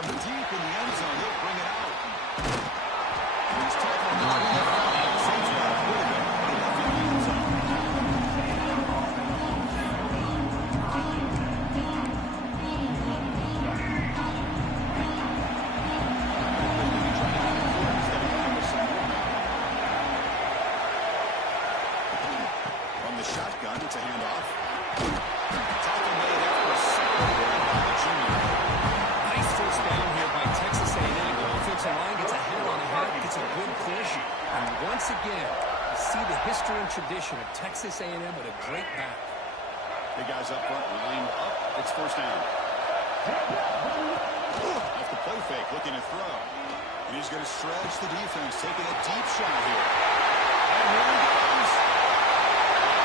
from deep in the end zone. He'll bring it out. He's tackled not in the front. Saints got a quarterback right enough in the end zone. From the shotgun, it's a handoff. Tackle made after a second by the junior. Nice first down here by Texas A&M. The offensive line gets a hand on the hat, gets a good push. And once again, you see the history and tradition of Texas A&M with a great back. Big guys up front, lined up. It's first down. Off the play fake, looking to throw. And he's going to stretch the defense, taking a deep shot here. And here he goes.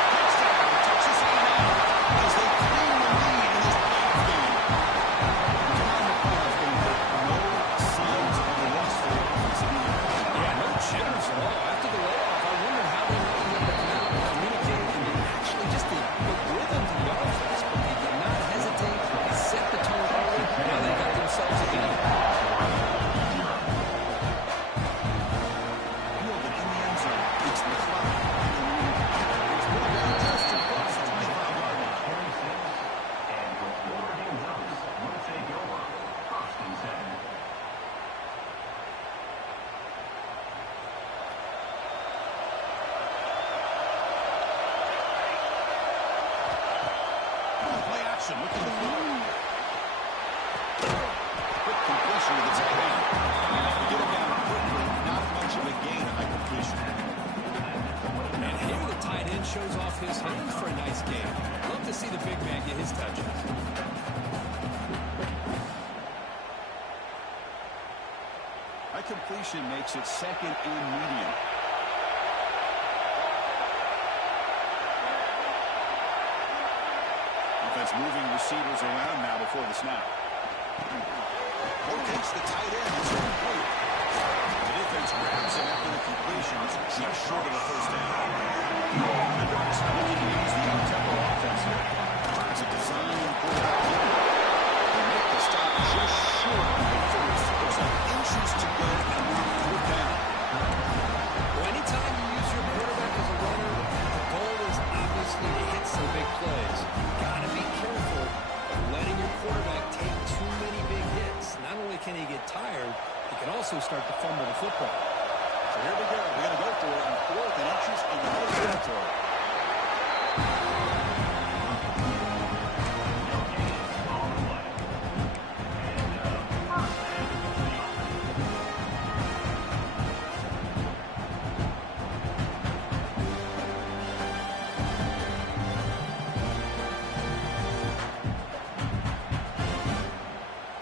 Touchdown, Texas A&M, as they claim the lead in this playoff game. Come on, the playoff game, no signs of the loss for the offense. Yeah, no jitters at all. After the layoff, I wondered how they were able to come out and communicate and actually just the rhythm to the offense. But they did not hesitate. They set the tone early. Now they got themselves a game. Fielded in the end zone. It's the clock. It's one down just across the 25-yard line. Play action, looking to throw. Quick completion to the tight end. To get it down quickly, not much of a gain on that completion. And here the tight end shows off his hands for a nice game. Love to see the big man get his touches. That completion makes it second and medium. Offense moving receivers around now before the snap. Rotates the tight end. It's complete. The defense grabs him after the completion. It's just short of the first down. The Ducks looking to use the up-tempo offense here. It's a design quarterback here. They make the stop just short of the first. There's some inches to go and not put down. Well, anytime you use your quarterback as a runner, the goal is obviously to hit some big plays. Gotta be careful of letting your quarterback take too many big hits. Not only can he get tired, he can also start to fumble the football. So here we go. We're going to go for it on 4th and inches in the middle territory.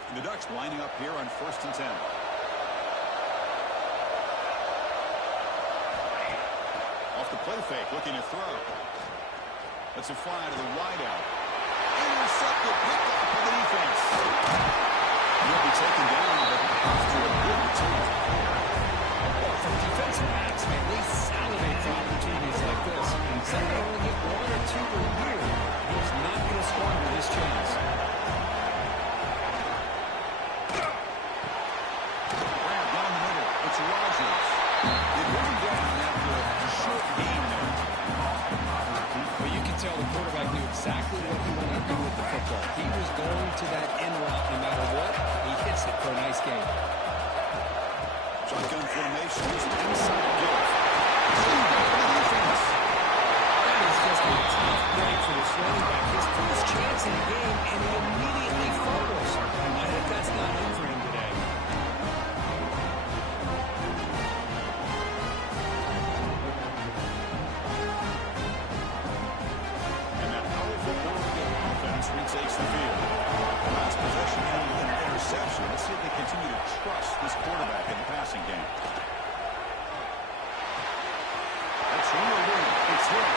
And the Ducks lining up here on 1st and 10. Off the play fake, looking to throw. Let's it fly to the wideout. Intercepted, picked off by the defense. He'll be taken down, but after a good return. Well, for defensive backs, man, they salivate for opportunities like this. Some may only get 1 or 2 a year. He's not going to squander this chance. Grab down the middle. It's Rogers. They bring him down after a short game there. Well, you can tell the quarterback knew exactly what he wanted to do with the football. He was going to that end route no matter what. He hits it for a nice game. Shotgun formation. Here's an inside give. Clean back to the defense. That is just a tough break for this running back. His first chance in the game, and he immediately fumbles. I hope that's not in for him today. And that powerful Oregon offense retakes the field. Last possession ended with an interception. Let's see if they continue to trust this quarterback in the passing game. That's real big. It's hit.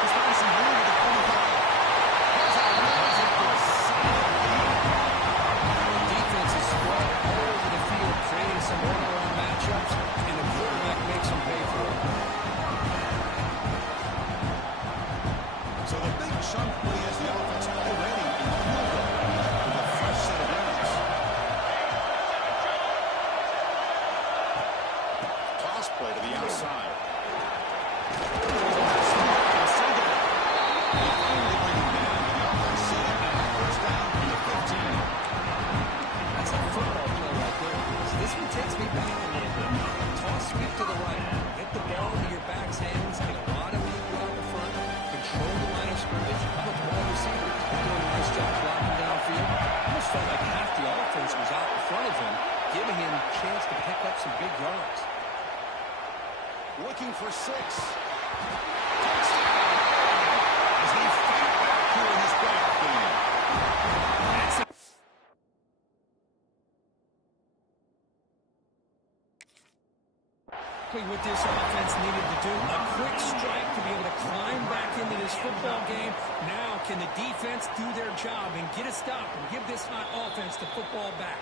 He's finding some room at the 45. Here's how he runs it for a solid lead. Defense is spread all over the field, creating some one-on-one matchups, and the quarterback makes them pay for it. So the big chunk play is the offense already in the field goal range with a fresh set of downs. giving him a chance to pick up some big yards. Looking for 6. Touchdown! As they fight back here in this playoff game. What this offense needed to do, a quick strike to be able to climb back into this football game. Now can the defense do their job and get a stop and give this hot offense the football back?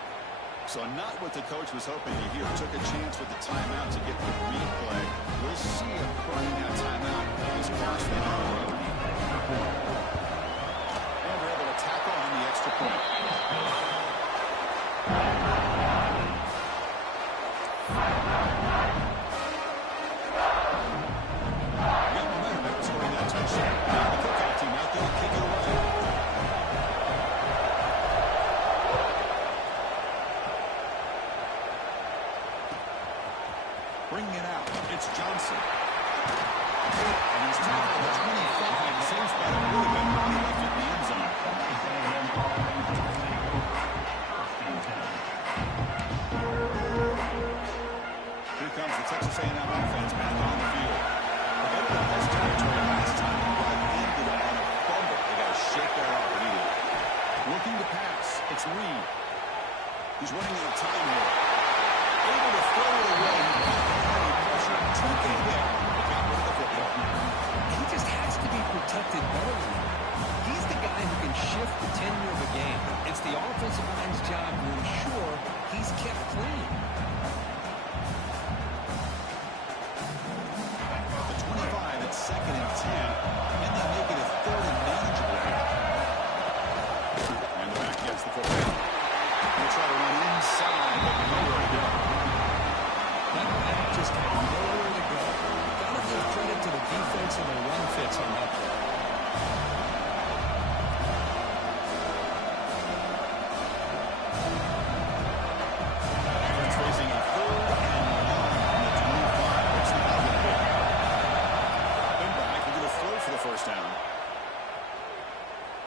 So not what the coach was hoping to hear. Took a chance with the timeout to get the replay. We'll see if burning that timeout is costly down the road. And they're able to tackle on the extra point. Bringing it out, it's Johnson. And he's tackled at 25. Same spot it would have been when he left it in the end zone. Here comes the Texas A&M offense back on the field. They got into this territory last time. Right ended on a fumble. They got to shake that off immediately. Looking to pass, it's Reed. He's running out of time here. Able to throw it away. He just has to be protected better than that. He's the guy who can shift the tenure of a game. It's the offensive line's job to ensure he's kept clean. The 25 at 2nd and 10. And they make it a 3rd and manageable here. And the back gets the football. He'll try to run inside, but nowhere to go. That back just had nowhere to go. Gotta give credit to the defense and the run fits on that play. Defense facing a 3rd and long on the 25. What's the ball going to be? Then back, we're going to throw for the first down.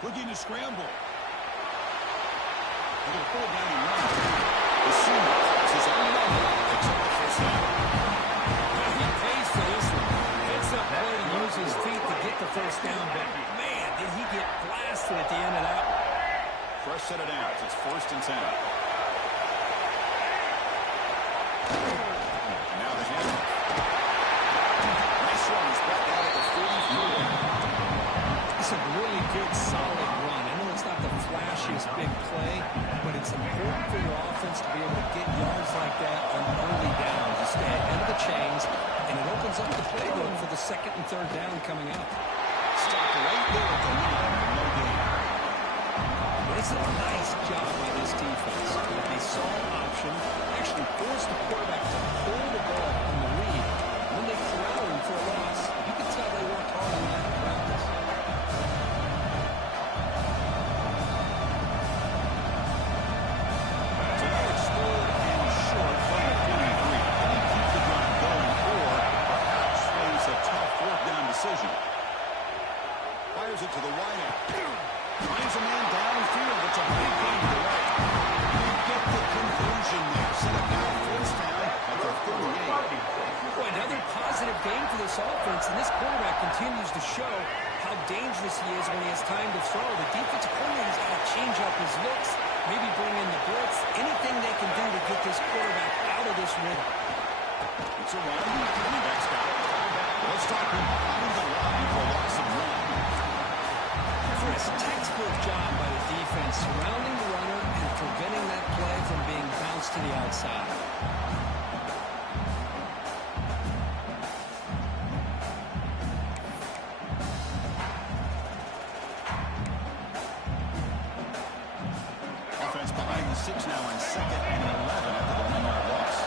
Looking to scramble. They're going to pull it down and run. The senior calls his own number. Picks up the first down. He pays for this one. Hits up play to use his feet to get the first down. But, man, did he get blasted at the end of that one. Fresh set of downs. It's 1st and 10. And now the handoff. Nice run. He's brought down at the 44. It's a really good, solid run. I know it's not the flashiest big play, but it's important for your offense to be able to get yards like that on early downs to stay ahead of the chains, and it opens up the playbook for the 2nd and 3rd down coming up. Stopped right there at the line. No gain. But it's a nice job by this defense. They saw an option, actually forced the quarterback to pull the ball on the read. When they corral him for a loss, you can tell they worked hard on that in practice. So now it's 3rd and short from the 43. Can he keep the drive going or perhaps face a tough 4th down decision? Fires it to the wideout. Finds a man downfield. It's a big gain to the right. You get the conclusion there. Set up now 1st down at the 38. Boy, another positive game for this offense, and this quarterback continues to show how dangerous he is when he has time to throw. The defensive coordinator's got to change up his looks, maybe bring in the blitz, anything they can do to get this quarterback out of this rhythm. It's a run. Running back's got it. Let's talk behind the line for loss of run. Chris, textbook job by the defense surrounding the runner and preventing that play from being bounced to the outside. Offense behind the 6 now on 2nd and 11 after the 1-yard loss.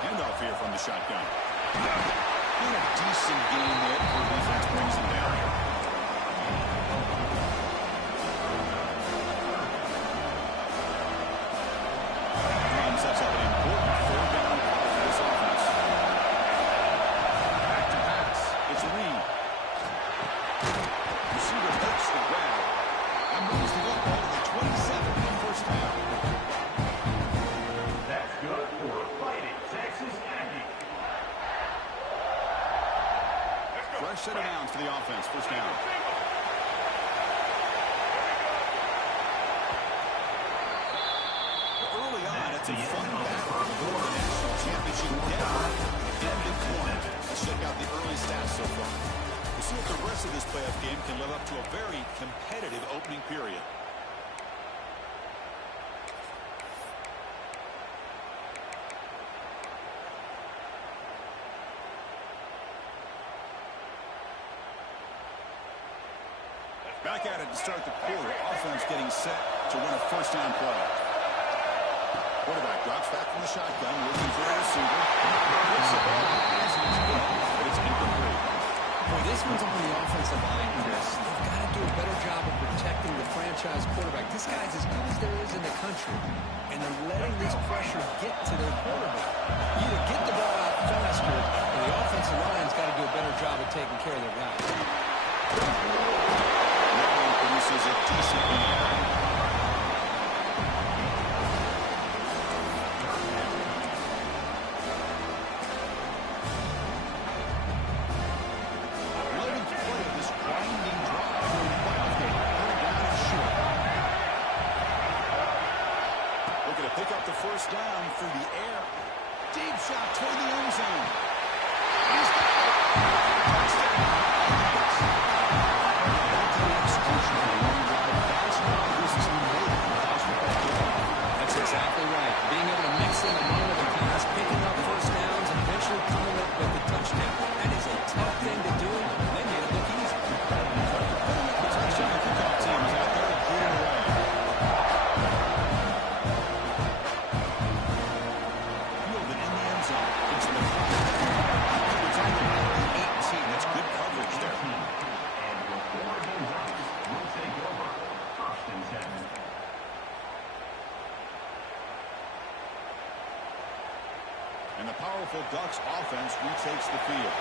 Handoff here from the shotgun. Been a decent game there before defense brings him down. moves the football to the 27 and first down. That's good for Fighting Texas Aggies. Fresh set of downs for the offense. First down. Early on, it's a fun battle for the national championship. Denver in the corner. Let's check out the early stats so far. We'll see if the rest of this playoff game can live up to a very competitive opening period. Back at it to start the quarter. Offense getting set to run a first down play. Quarterback drops back from the shotgun, looking for a receiver. Hits the ball as he's good, but it's incomplete. Boy, this one's on the offensive line, Chris. They've got to do a better job of protecting the franchise quarterback. This guy's as good as there is in the country, and they're letting this pressure get to their quarterback. Either get the ball out faster, or the offensive line's got to do a better job of taking care of their guys. Produces a decent win. First down through the air. Deep shot toward the end zone. He's got it. Touchdown. That's exactly right. Being able to mix in among the pass, picking up first downs, and eventually coming up with the touchdown. That is a tough thing to do. They made it look easy. Touchdown kickoff team is out there clearing away. And the powerful Ducks offense retakes the field.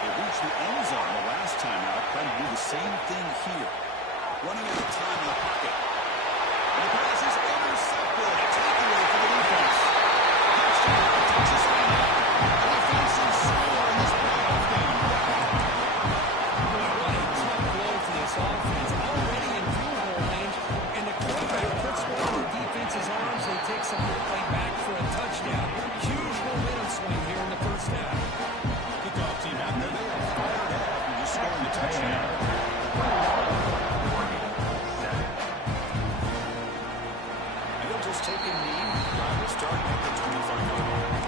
They reached the end zone the last time out, trying to do the same thing here. Running out of time in the pocket. And the pass is intercepted. A takeaway for the defense. Touchdown, Texas A&M. Offense and score in this playoff game. What a tough blow for this offense. Already in field goal range, and the quarterback puts one in the defense's arms and takes a play back for a touchdown. Huge momentum swing here in the first half. Kickoff team out there. They are fired up after just scoring a touchdown. And they'll just take a knee. Drive will start at the 25-yard line.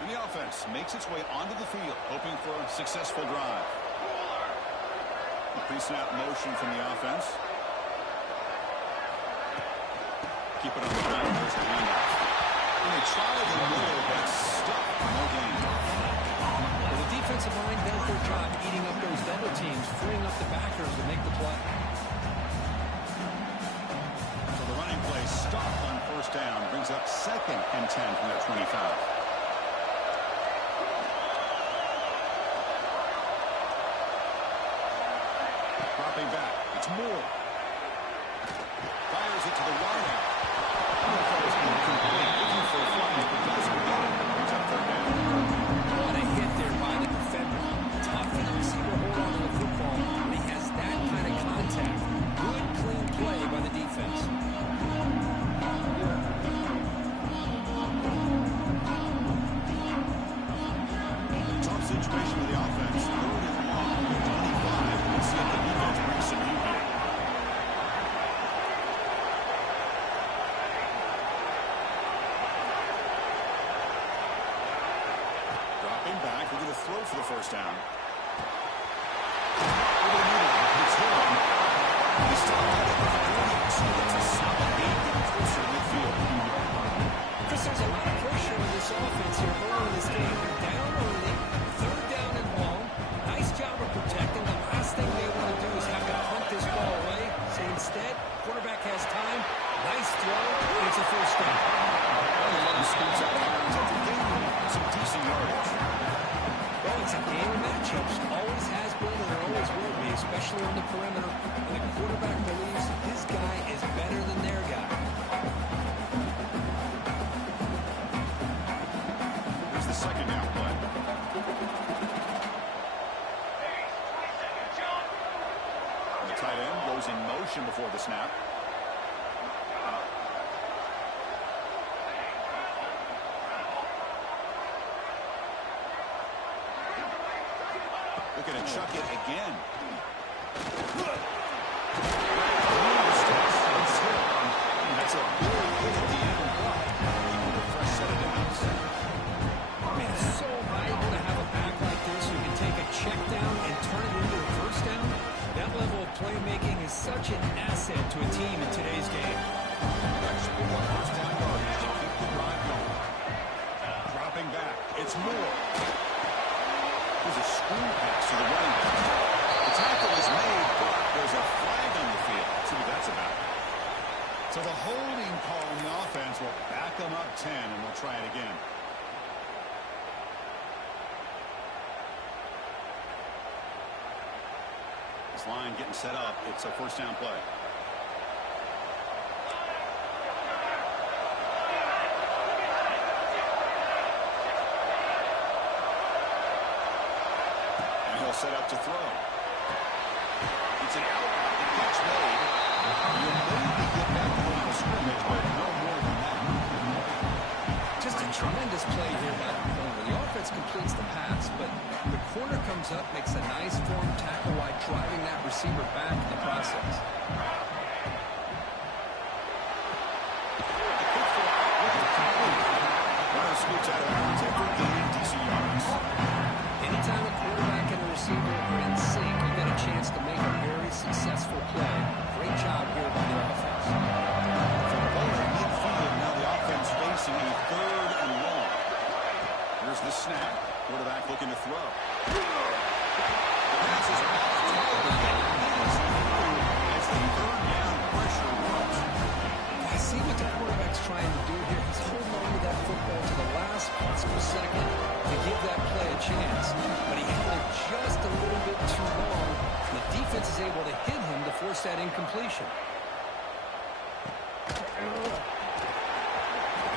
And the offense makes its way onto the field, hoping for a successful drive. Pre-snap motion from the offense. Keep it on the ground. There's a handoff. And they try the middle, but stuck. No gain. Well, the defensive line does their job eating up those double teams, freeing up the backers to make the play. So the running play stopped on first down. Brings up 2nd and 10 from their 25. Dropping back. It's Moore. Fires it to the wide out. It's incomplete. Looking for a flag, but doesn't get it. Brings up 3rd down. What a hit there by the defender. Tough for the receiver to hold on to the football when he has that kind of contact. Good, clean play by the defense. Tough situation with the offense. 3rd and long. 25. Let's see if the defense brings some heat here. Dropping back. We're going to throw for the first down. Over the middle. It's him. He's still at the 40. So that's a solid 8 getting closer to midfield. Chris, there's a lot of pressure on this offense here early in this game. They're down early, 3rd down and long. Nice job of protecting. The last thing they want to do is have to punt this ball away. So instead, quarterback has time. Nice throw, and it's a first down. Scoots out of bounds at the 30. So especially on the perimeter, and the quarterback believes his guy is better than their guy. Here's the second down play. And the tight end goes in motion before the snap. Looking to chuck it again. That's a big hit at the end, but able to fresh set of downs. Man, it's so valuable to have a back like this who can take a check down and turn it into a first down. That level of playmaking is such an asset to a team in today's game. Extra first down yardage to keep the drive going. Dropping back. It's Moore. There's a screen pass to the running back. The tackle is made, but there's a flag on the field. Let's see what that's about. So the holding call on the offense will back them up 10, and we'll try it again. This line getting set up. It's a first down play. Set up to throw. It's an out. Catch made. You maybe get back to the line of scrimmage, but no more than that. Just a tremendous play here by the corner. The offense completes the pass, but the corner comes up, makes a nice form tackle while driving that receiver back in the process. Runner scoots out of bounds after gaining decent yards. Anytime a quarterback and a receiver are in sync, you get a chance to make a very successful play. Great job here by the offense. From the ball at midfield, now the offense facing a third and long. Here's the snap. Quarterback looking to throw. The pass is off target. As the third down pressure works. I see what the quarterback's trying to do here. He's holding on to that football to the last possible second to give that play a chance. But he held it just a little bit too long. And the defense is able to hit him to force that incompletion.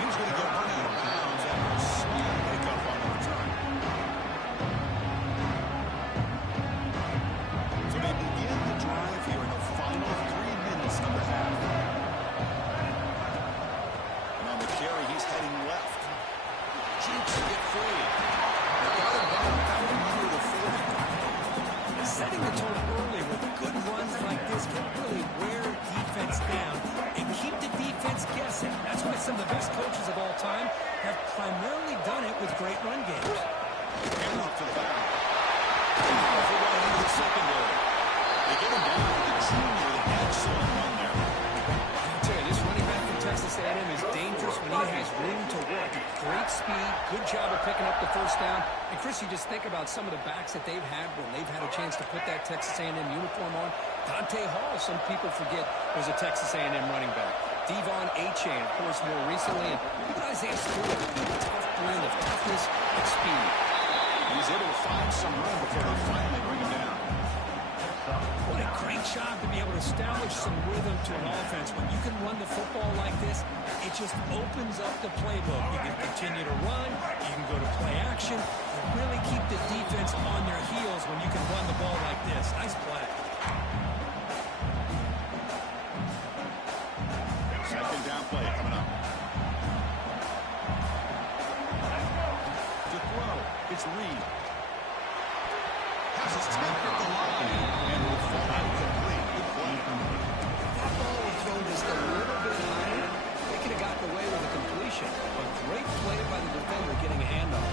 He's going to get run out of bounds after a speed pickup on the return. So they begin the drive here in the final 3 minutes of the half. And on the carry, he's heading left. Jeeps to get free. They got him down out near the 40. Setting the tone early with good runs like this can really wear defense down and keep the defense guessing. That's why some of the best coaches of all time have primarily done it with great run games. And off to the back. Powerful run into the secondary. They get him down with the junior, the excellent run there. I'll tell you, this running back from Texas A&M is dangerous when he has room to work. Great speed, good job of picking up the first down. And Chris, you just think about some of the backs that they've had when they've had a chance to put that Texas A&M uniform on. Dante Hall, some people forget, was a Texas A&M running back. Devon Achane, of course, more recently. And Isaiah Stewart, a tough blend of toughness and speed. He's able to find some room before they finally bring him down. What a great job to be able to establish some rhythm to an offense. When you can run the football like this, it just opens up the playbook. You can continue to run, you can go to play action, and really keep the defense on their heels when you can run the ball like this. Nice play. Second down play coming up. To throw, it's Reed. Has his tape at the line and will fall incomplete. Good play. If that ball was thrown just a little bit higher, they could have gotten away with a completion. A great play by the defender getting a handoff.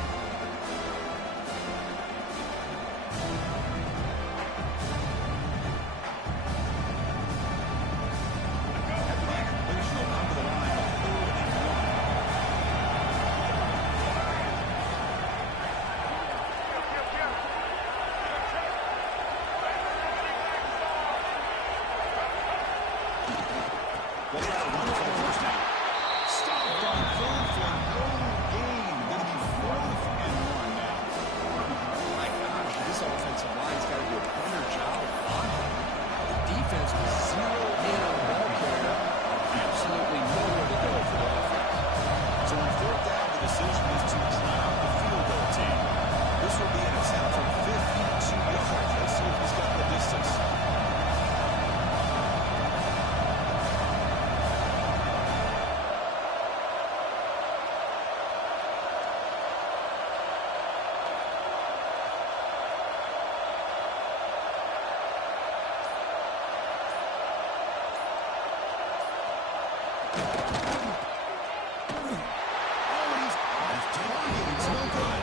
no good.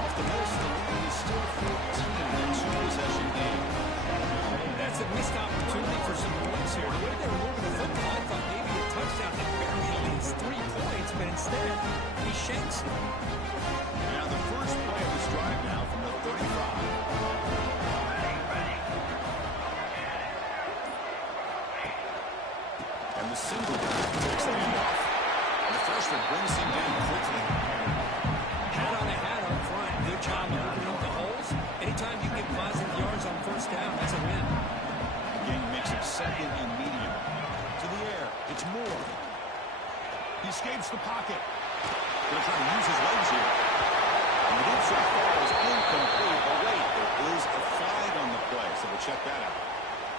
Off the miss, the lead is still 14 in a two-possession game. That's a missed opportunity for some points here. The way they were moving the football, I thought maybe a touchdown that barely at least 3 points, but instead, he shanks it. Now the first play of this drive now from the 35. And the single guy takes the handoff. And the freshman brings him down quickly. Hat on a hat up front. Good job of opening up the holes. Anytime you get positive yards on first down, that's a win. Again, makes it second and medium. To the air. It's Moore. He escapes the pocket. Going to try to use his legs here. And the deep shot falls incomplete. But wait, there is a flag on the play, so we'll check that out.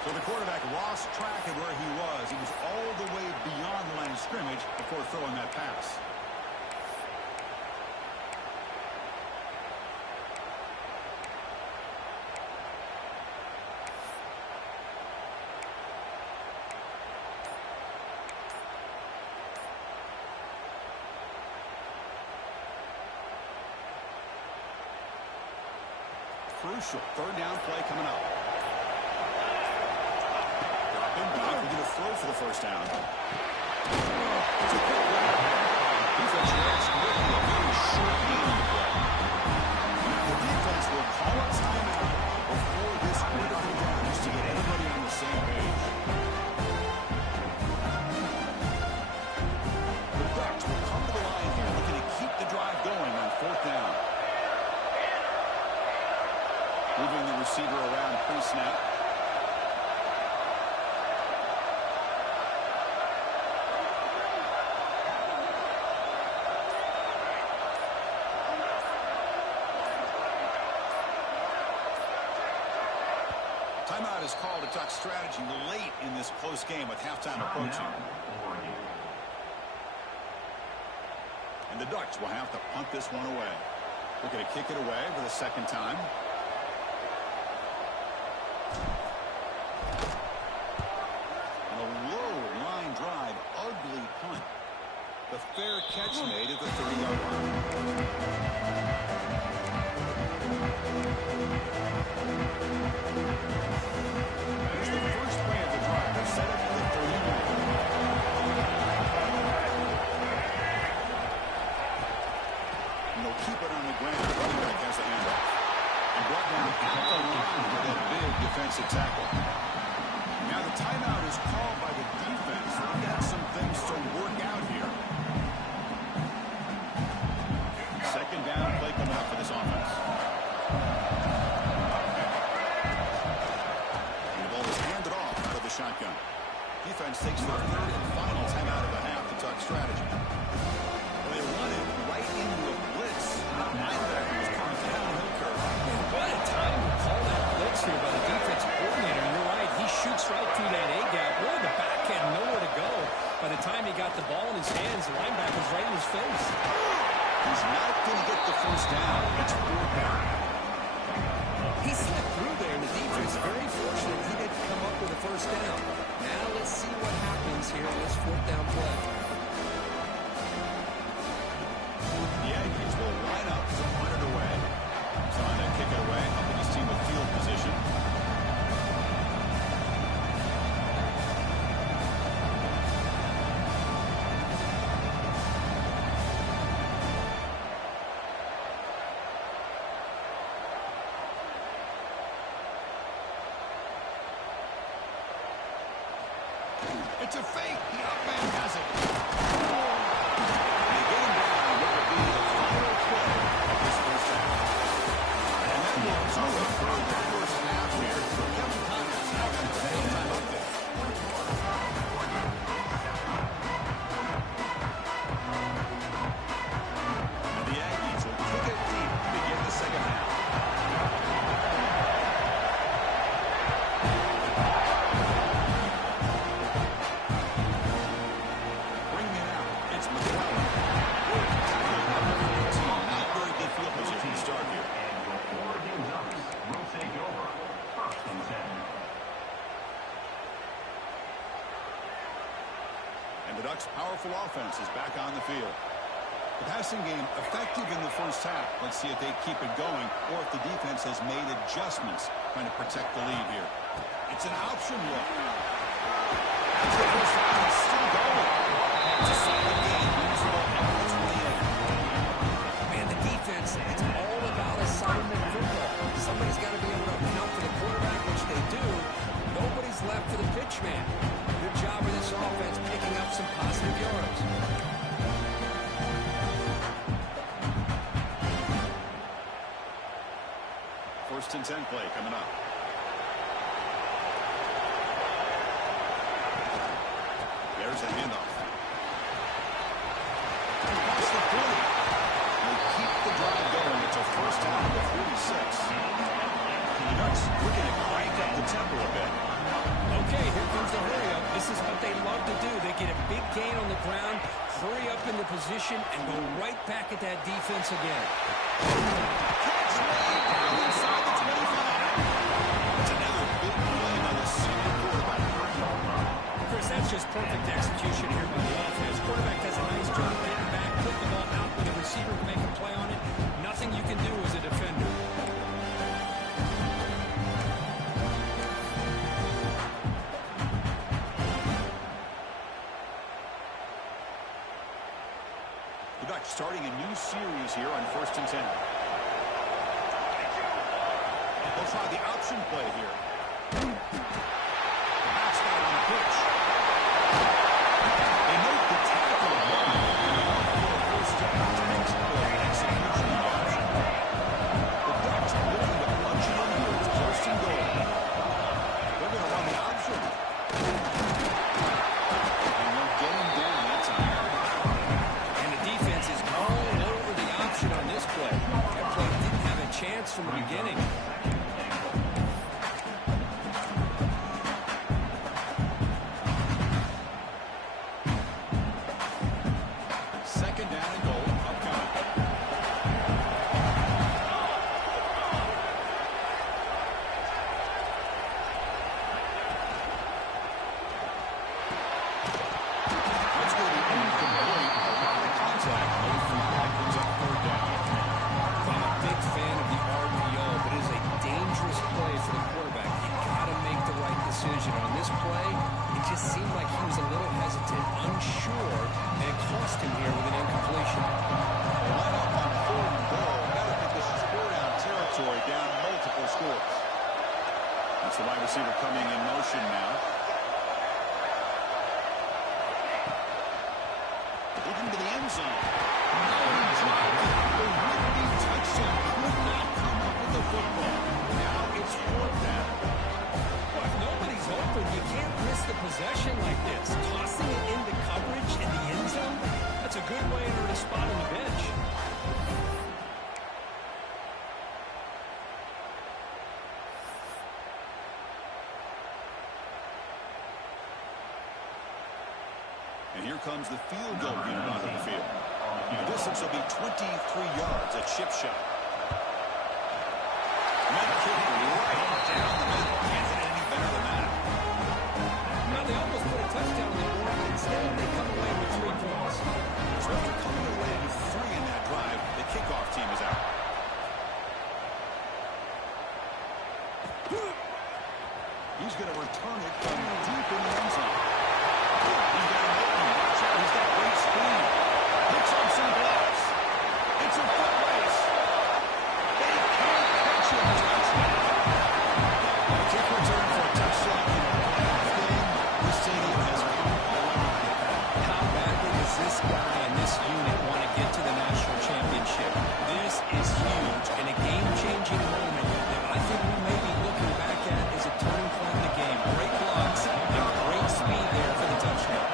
So the quarterback lost track of where he was. He was all the way beyond the line of scrimmage before throwing that pass. Crucial third down play coming up. Dropping back, we're going to throw for the first down. It's a quick grab. Defense reacts quickly, a very short game on the play. Now the defense will call a timeout before this critical down, just to get everybody on the same page. The Ducks will come to the line here, looking to keep the drive going on fourth down. Moving the receiver around pre-snap. Timeout is called a Duck strategy late in this close game with halftime approaching. And the Ducks will have to punt this one away. They're going to kick it away for the second time. Drive, ugly punt. The fair catch made at the 30-yard line. There's the first play of the drive. They set it at the 31. And they'll keep it on the ground. Running back has the handoff. And brought down at the line with that big defensive tackle. Now the timeout is called by the defense. They've got some things to work out here. Second down play coming up for this offense. And the ball is handed off out of the shotgun. Defense takes their third and final timeout of the half to Duck strategy. Well, they run it right into a blitz. Linebacker was coming down the curve. What a time to call that blitz here by the defensive coordinator. You're right. He shoots right through that A-gap. Really, the back had nowhere to go. By the time he got the ball in his hands, the linebacker's right in his face. He's not going to get the first down. It's fourth down. He slipped through there, and the defense very fortunate he didn't come up with a first down. Now let's see what happens here on this fourth down play. The Aggies will line up to punt it away. Trying to kick it away, helping his team with field position. It's a fake. The up man has it. They get him down. What will be the final play of this first half. And that will do it for the first half here. Kevin Connors now got the halftime update. And the Aggies will kick it deep to begin the second half. And the Ducks' powerful offense is back on the field. The passing game effective in the first half. Let's see if they keep it going or if the defense has made adjustments trying to protect the lead here. It's an option look. That's the first time. It's still going. It's a solid game. Man, the defense, it's all about assignment football. Somebody's got to be able to account for the quarterback, which they do. Nobody's left for the pitch man. Good job of this offense picking up some positive yards. First and 10 play coming up. There's a handoff. Across the 40. They keep the drive going. It's a first down to 46. The Ducks looking to crank up the tempo a bit. Okay, here comes the hurry up. This is what they love to do. They get a big gain on the ground, hurry up into position, and go right back at that defense again. Catch way down inside the 25. It's another big play by the senior quarterback. Chris, that's just perfect execution here by the offense. Quarterback does a nice job getting back, put the ball out with the receiver to make a play on it. Nothing you can do as a defender. The Ducks starting a new series here on first and 10. They'll try the option play here. The back's got it on the pitch. They make the tackle wrong. For a first down. Textbook execution of the option. The Ducks are looking to punch it in here. It's first and goal. They're going to run the option. And they'll get him down that time. And the defense is all over the option on this play. That play didn't have a chance from the beginning. Second down and goal. Upcoming. That's going to be incomplete. Contact made from Packers up third down. I'm a big fan of the RPO, but it is a dangerous play for the quarterback. You got to make the right decision. On this play, it just seemed like he was a little hesitant, unsure, and it cost him here with an incompletion. Line up on third and goal. Got to think this is four-down territory, down multiple scores. That's the wide receiver coming in motion now. Looking to the end zone. The would-be touchdown could not come up with the football. Now it's fourth down. Well, if nobody's open, you can't miss the possession like this. Tossing it into coverage in the end zone, that's a good way to earn a spot on the bench. And here comes the field goal unit onto the field. The distance will be 23 yards at chip shot. Middle kick right down the middle. Can't hit any better than that. Now, they almost put a touchdown on the board, but instead they come away with 3 points. So after coming away with 3 in that drive, the kickoff team is out. He's going to return it from deep in the end zone. He's got an opening. Watch out. He's got great speed. Picks up some blocks. It's a foot race. They can't catch him. Touchdown. Kick return for a touchdown in a playoff game. This stadium has come alive. How badly does this guy and this unit want to get to the national championship? This is huge and a game-changing moment that I think we may be looking back at as a turning point in the game. Great blocks and great speed there for the touchdown.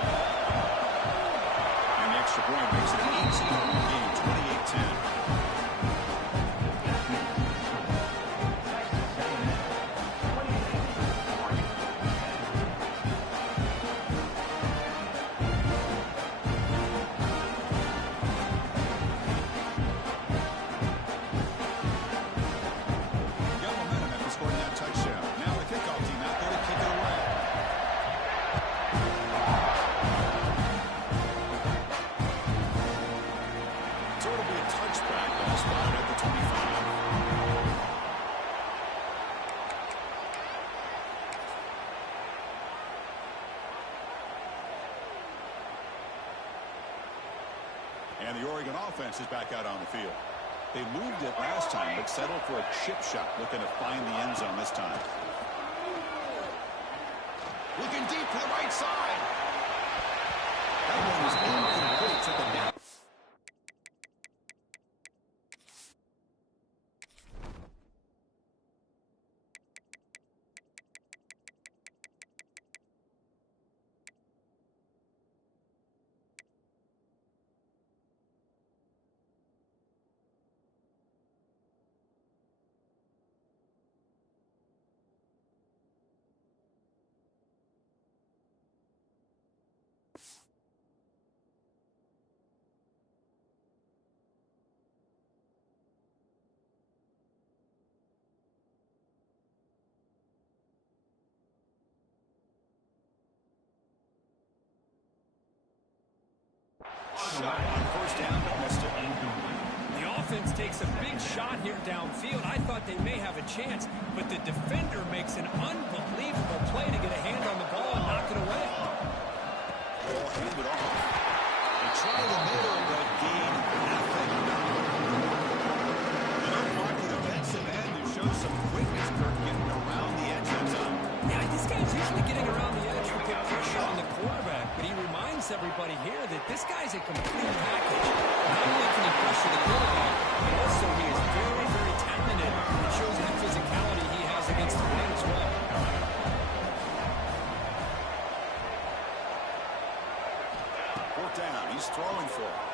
And the extra point makes it an 18-point game, 28-10. spotted at the 25. And the Oregon offense is back out on the field. They moved it last time, but settled for a chip shot, looking to find the end zone this time. Looking deep to the right side. That one was incomplete to the net. Shot on first down, but missed it. The offense takes a big shot here downfield. I thought they may have a chance, but the defender makes an unbelievable play to get a hand on the ball and knock it away. Ball handed off. They try the middle, but gain nothing. An unmarked defensive end who shows some quickness, Kirk, getting around the edge of the zone. Yeah, this guy's usually getting around the edge to put pressure on the quarterback, but he reminds everybody here that this guy's a complete package. Not only can he pressure the quarterback, but also he is very, very talented. It shows the physicality he has against the run as well. Fourth down, he's throwing for it.